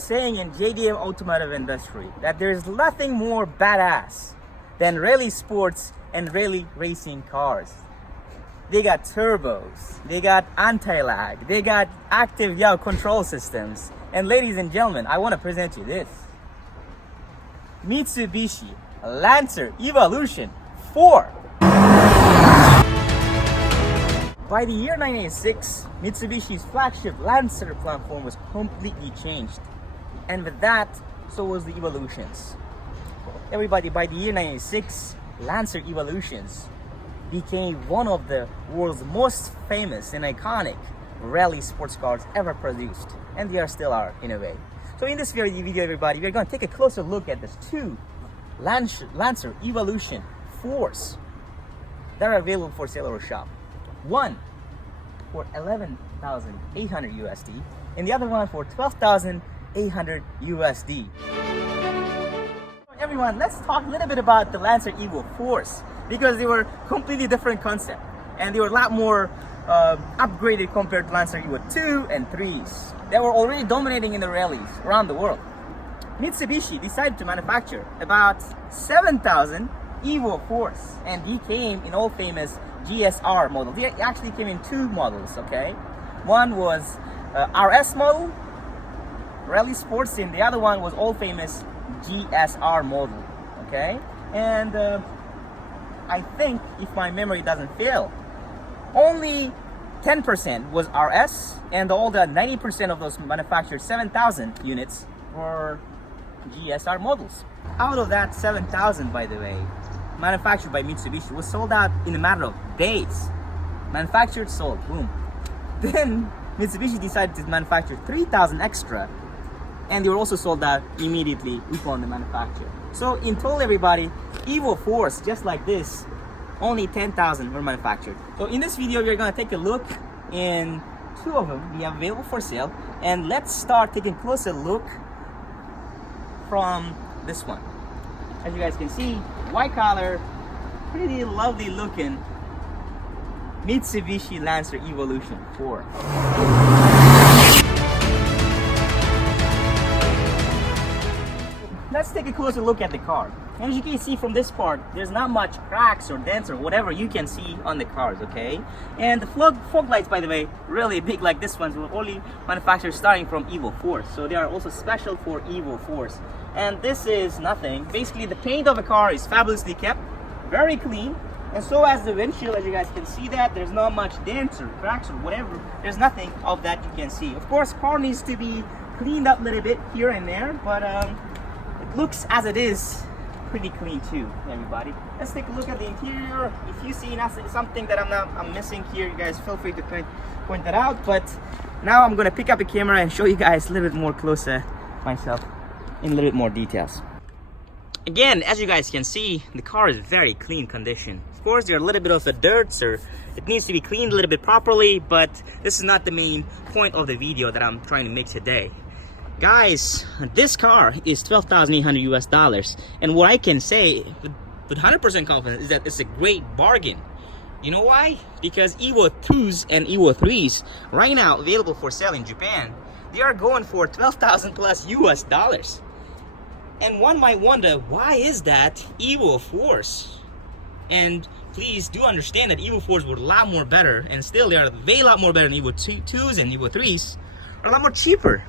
a saying in JDM automotive industry that there's nothing more badass than rally sports and rally racing cars. They got turbos, they got anti-lag, they got active yaw control systems. And ladies and gentlemen, I want to present you this. Mitsubishi Lancer Evolution 4. By the year 1986, Mitsubishi's flagship Lancer platform was completely changed. And with that, so was the Evolutions. Everybody, by the year 1986, Lancer Evolutions became one of the world's most famous and iconic rally sports cars ever produced. And they are still are, in a way. So in this video, everybody, we're going to take a closer look at these two Lancer Evolution 4s that are available for sale or shop. One for 11,800 USD and the other one for 12,800 USD. Everyone, let's talk a little bit about the Lancer Evo 4s because they were completely different concept and they were a lot more upgraded compared to Lancer Evo 2 and 3s. They were already dominating in the rallies around the world. Mitsubishi decided to manufacture about 7,000 EVO 4s and he came in all famous GSR model. They actually came in two models, okay? One was RS model, Rally Sports, and the other one was all famous GSR model, okay? And I think, if my memory doesn't fail, only 10% was RS, and all the 90% of those manufactured 7,000 units were GSR models. Out of that 7,000, by the way, manufactured by Mitsubishi, was sold out in a matter of days. Manufactured, sold, boom. Then Mitsubishi decided to manufacture 3,000 extra, and they were also sold out immediately upon the manufacture. So in total, everybody, Evo 4s just like this, only 10,000 were manufactured. So in this video, we're going to take a look in two of them we have available for sale, and let's start taking a closer look from this one. As you guys can see, white color, pretty lovely looking Mitsubishi Lancer Evolution 4. Let's take a closer look at the car. As you can see from this part, there's not much cracks or dents or whatever you can see on the cars, okay? And the fog lights, by the way, really big like this ones were only manufactured starting from Evo 4s. So they are also special for Evo 4s. And this is nothing. Basically, the paint of the car is fabulously kept, very clean. And so as the windshield, as you guys can see that, there's not much dents or cracks or whatever. There's nothing of that you can see. Of course, car needs to be cleaned up a little bit here and there, but it looks as it is pretty clean too, everybody. Let's take a look at the interior. If you see something that I'm missing here, you guys feel free to point that out. But now I'm gonna pick up the camera and show you guys a little bit more closer myself in a little bit more details. Again, as you guys can see, the car is very clean condition. Of course, there are a little bit of the dirt, or it needs to be cleaned a little bit properly, but this is not the main point of the video that I'm trying to make today. Guys, this car is $12,800 US, and what I can say with 100% confidence is that it's a great bargain. You know why? Because Evo 2s and Evo 3s right now available for sale in Japan, they are going for 12,000 plus US. And one might wonder, why is that Evo 4s? And please do understand that Evo 4s were a lot more better, and still they are a very lot more better than Evo 2s and Evo 3s, are a lot more cheaper.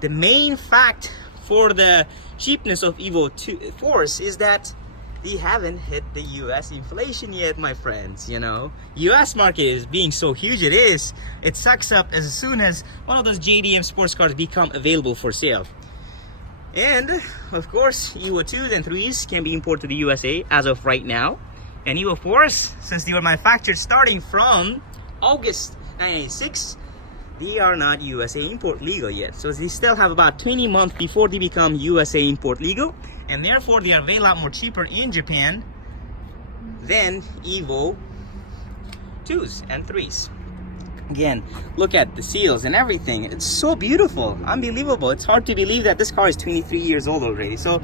The main fact for the cheapness of Evo 4s is that they haven't hit the US inflation yet, my friends. You know, US market is being so huge, it sucks up as soon as one of those JDM sports cars become available for sale. And of course, Evo 2s and 3s can be imported to the USA as of right now. And Evo 4s, since they were manufactured starting from August 1996, they are not USA import legal yet. So they still have about 20 months before they become USA import legal. And therefore, they are a very lot more cheaper in Japan than Evo 2s and 3s. Again, look at the seals and everything. It's so beautiful, unbelievable. It's hard to believe that this car is 23 years old already. So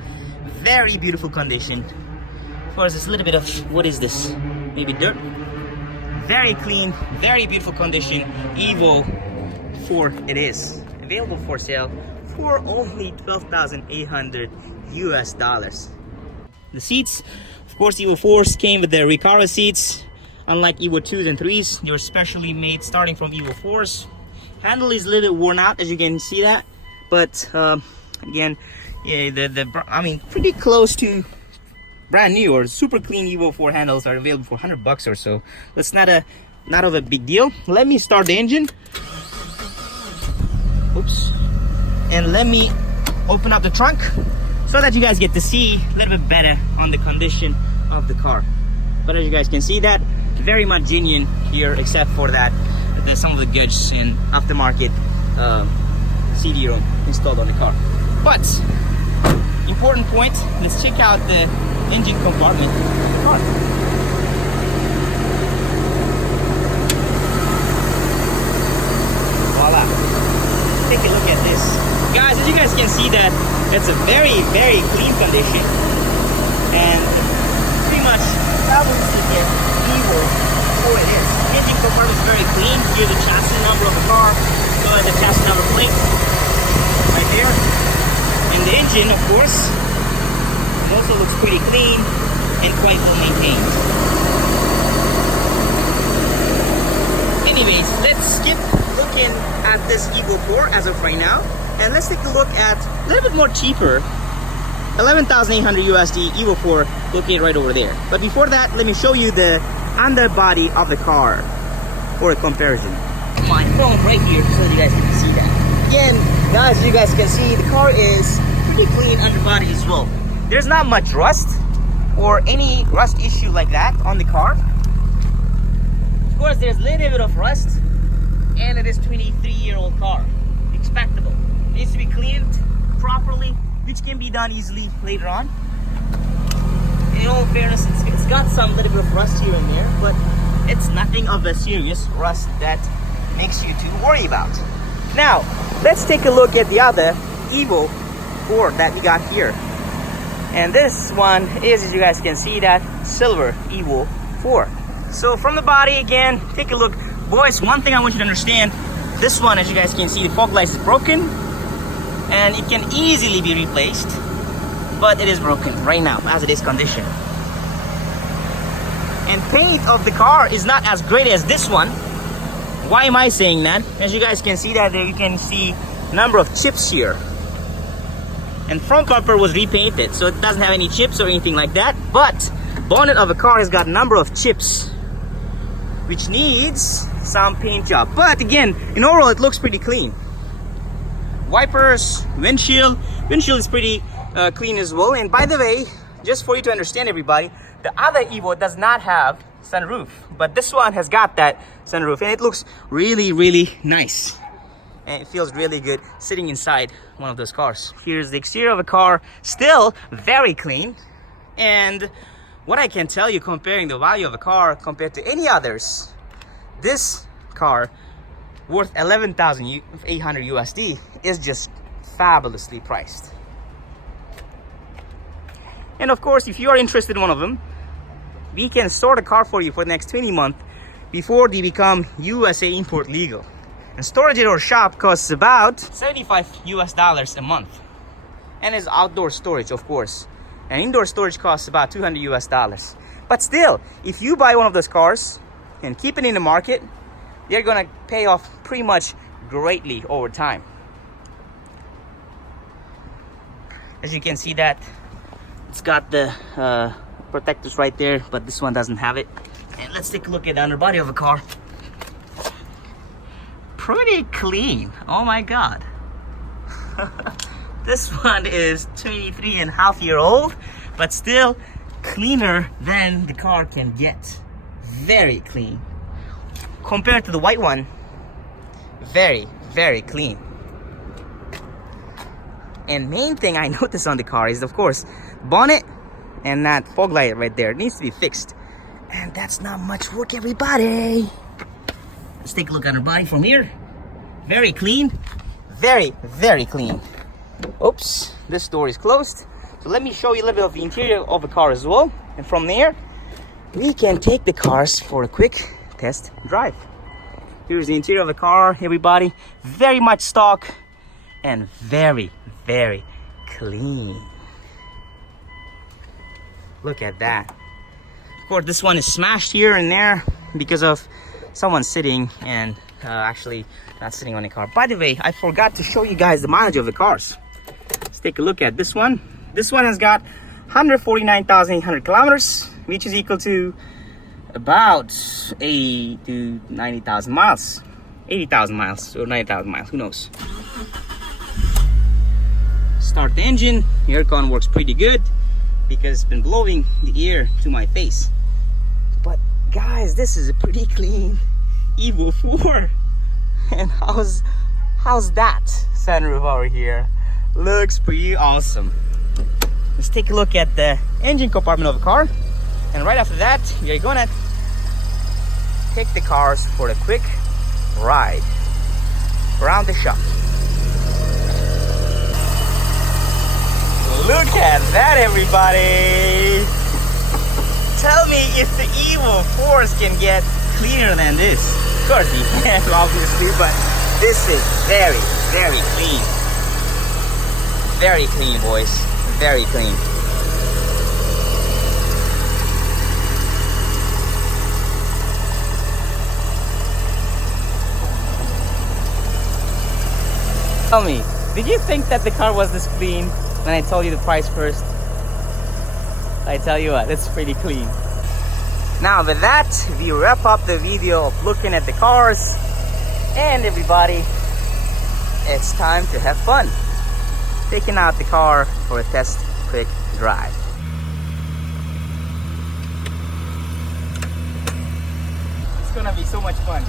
very beautiful condition. Of course, there's a little bit of, what is this? Maybe dirt. Very clean, very beautiful condition. Evo 4 it is. available for sale for only $12,800 US. The seats, of course, EVO 4s came with the Recaro seats. Unlike EVO 2s and 3s, they were specially made starting from EVO 4s. Handle is a little bit worn out, as you can see that, but again, yeah, I mean, pretty close to brand new or super clean EVO 4 handles are available for $100 or so. That's not of a big deal. Let me start the engine. Oops. And let me open up the trunk so that you guys get to see a little bit better on the condition of the car. But as you guys can see, that very much genuine here, except for that there's some of the gadgets and aftermarket CD-ROM installed on the car. But important point, let's check out the engine compartment. Voila. Take a look at this. Guys, as you guys can see that it's a very, very clean condition. And pretty much obviously get EVO for it is. The engine compartment is very clean. Here's the chassis number of the car. The chassis number plate right there. And the engine, of course, also looks pretty clean and quite well maintained. Anyways, let's skip looking at this EVO 4 as of right now, and let's take a look at a little bit more cheaper, $11,800 EVO 4 located right over there. But before that, let me show you the underbody of the car for a comparison. My phone right here so you guys can see that. Again, guys, as you guys can see, the car is pretty clean underbody as well. There's not much rust or any rust issue like that on the car. Of course, there's a little bit of rust, and it is a 23-year-old car. Expectable. It needs to be cleaned properly, which can be done easily later on. In all fairness, it's got some little bit of rust here and there, but it's nothing of a serious rust that makes you to worry about. Now, let's take a look at the other EVO 4 that we got here. And this one is, as you guys can see, that silver EVO 4. So from the body, again, take a look. Boys, one thing I want you to understand, this one, as you guys can see, the fog light is broken and it can easily be replaced, but it is broken right now as it is condition. And paint of the car is not as great as this one. Why am I saying that? As you guys can see that there, you can see number of chips here. And front bumper was repainted, so it doesn't have any chips or anything like that. But bonnet of the car has got a number of chips, which needs some paint job. But again, in overall, it looks pretty clean. Wipers, windshield is pretty clean as well. And by the way, just for you to understand, everybody, the other EVO does not have sunroof, but this one has got that sunroof, and it looks really, really nice. And it feels really good sitting inside one of those cars. Here's the exterior of a car, still very clean. And what I can tell you, comparing the value of a car compared to any others, this car worth $11,800 USD is just fabulously priced. And of course, if you are interested in one of them, we can store the car for you for the next 20 months before they become USA import legal. And storage at our shop costs about $75 a month. And it's outdoor storage, of course. And indoor storage costs about $200. But still, if you buy one of those cars and keep it in the market, you're gonna pay off pretty much greatly over time. As you can see that, it's got the protectors right there, but this one doesn't have it. And let's take a look at the underbody of the car. Pretty clean. Oh my god. This one is 23.5-year-old, but still cleaner than the car can get. Very clean. Compared to the white one, very, very clean. And main thing I noticed on the car is, of course, bonnet and that fog light right there. It needs to be fixed. And that's not much work, everybody. Let's take a look at her body from here. Very clean. Very, very clean. Oops, this door is closed. So let me show you a little bit of the interior of the car as well. And from there, we can take the cars for a quick test drive. Here's the interior of the car, everybody. Very much stock. and very, very clean. Look at that. Of course, this one is smashed here and there because of someone sitting and actually not sitting on the car. By the way, I forgot to show you guys the mileage of the cars. Let's take a look at this one. This one has got 149,800 kilometers, which is equal to about 80 to 90,000 miles. 80,000 miles or 90,000 miles, who knows. Start the engine. The aircon works pretty good because it's been blowing the air to my face. But guys, this is a pretty clean EVO 4. And how's that sunroof over here? Looks pretty awesome. Let's take a look at the engine compartment of the car, and right after that we're gonna take the cars for a quick ride around the shop. Look at that, everybody! Tell me if the EVO 4s can get cleaner than this. Of course you can, obviously, but this is very, very clean. Very clean, boys. Very clean. Tell me, did you think that the car was this clean when I told you the price first? I tell you what, it's pretty clean. Now with that, we wrap up the video of looking at the cars, and everybody, it's time to have fun. Taking out the car for a test quick drive. It's gonna be so much fun.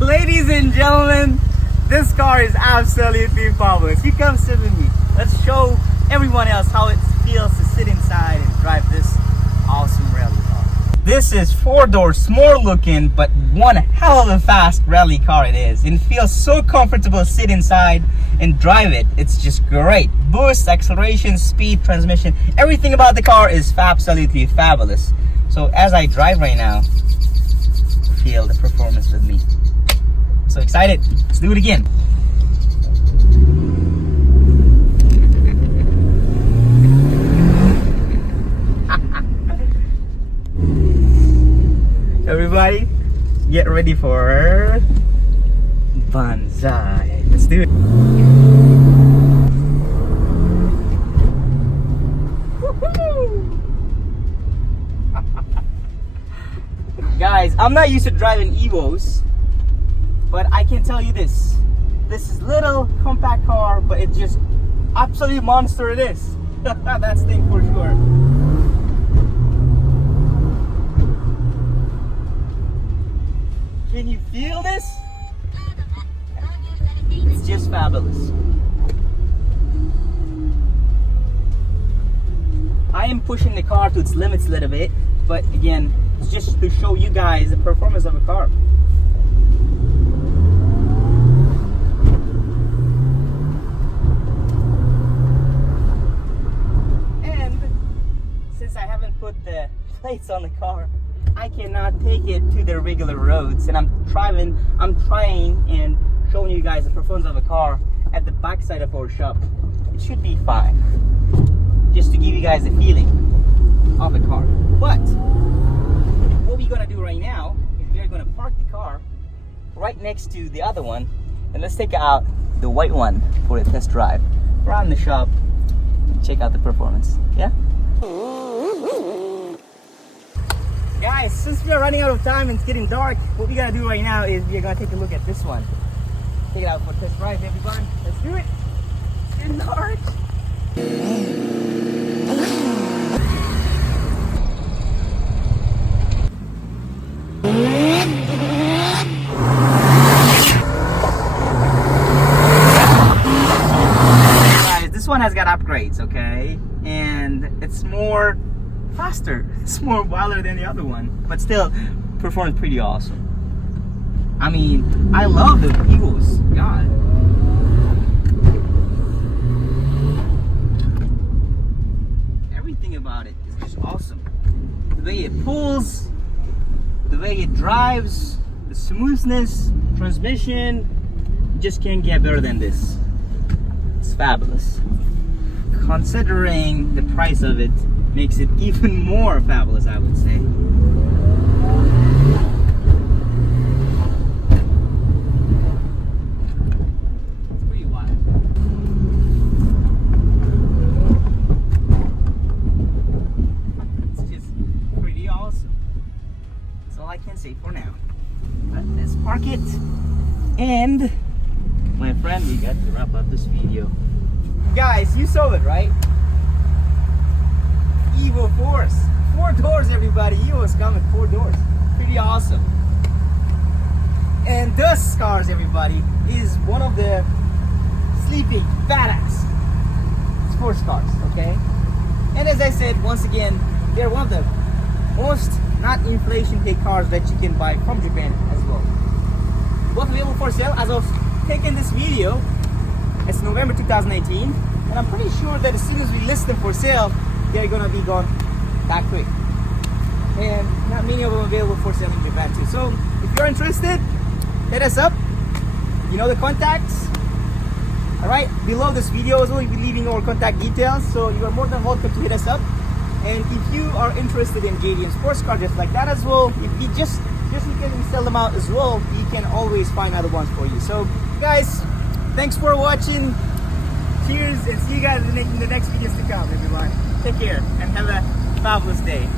Ladies and gentlemen, this car is absolutely fabulous. You come sit with me. Let's show everyone else how it feels to sit inside and drive this awesome rally car. This is 4-door, small looking, but one hell of a fast rally car it is. It feels so comfortable to sit inside and drive it. It's just great. Boost, acceleration, speed, transmission, everything about the car is absolutely fabulous. So as I drive right now, feel the performance with me. So excited. Let's do it again. Everybody, get ready for Banzai. Let's do it. Guys, I'm not used to driving EVOs, but I can tell you this. This is little compact car, but it's just absolute monster it is. That's the thing for sure. Can you feel this? It's just fabulous. I am pushing the car to its limits a little bit, but again, it's just to show you guys the performance of a car. Put the plates on the car, I cannot take it to the regular roads, and I'm trying and showing you guys the performance of a car at the back side of our shop. It should be fine, just to give you guys a feeling of the car. But what we're gonna do right now is we're gonna park the car right next to the other one, and let's take out the white one for a test drive around the shop and check out the performance. Yeah. Guys, since we are running out of time and it's getting dark, what we're gonna do right now is we're gonna take a look at this one. Take it out for a test drive, everyone. Let's do it. It's getting dark. Guys, this one has got upgrades, okay? And it's more faster. It's more wilder than the other one, but still performs pretty awesome. I mean, I love the EVOs. God. Everything about it is just awesome. The way it pulls, the way it drives, the smoothness, transmission, you just can't get better than this. It's fabulous. Considering the price of it, makes it even more fabulous, I would say. It's pretty wild. It's just pretty awesome. That's all I can say for now. But let's park it. And my friend, we got to wrap up this video. Guys, you saw it, right? EVO Force. 4 doors, everybody. EVO's coming, 4 doors. Pretty awesome. And this cars, everybody, is one of the sleeping badass sports cars, okay? And as I said, once again, they're one of the most not inflation paid cars that you can buy from Japan as well. Both available for sale as of taking this video. It's November 2018, and I'm pretty sure that as soon as we list them for sale, they're gonna be gone that quick. And not many of them available for sale in Japan too. So if you're interested, hit us up. You know the contacts. Alright, below this video as well, we'll be leaving our contact details, so you are more than welcome to hit us up. And if you are interested in JDM sports cars just like that as well, if you just in case we sell them out as well, you can always find other ones for you. So guys, thanks for watching. Cheers, and see you guys in the next videos to come, everyone. Take care and have a fabulous day.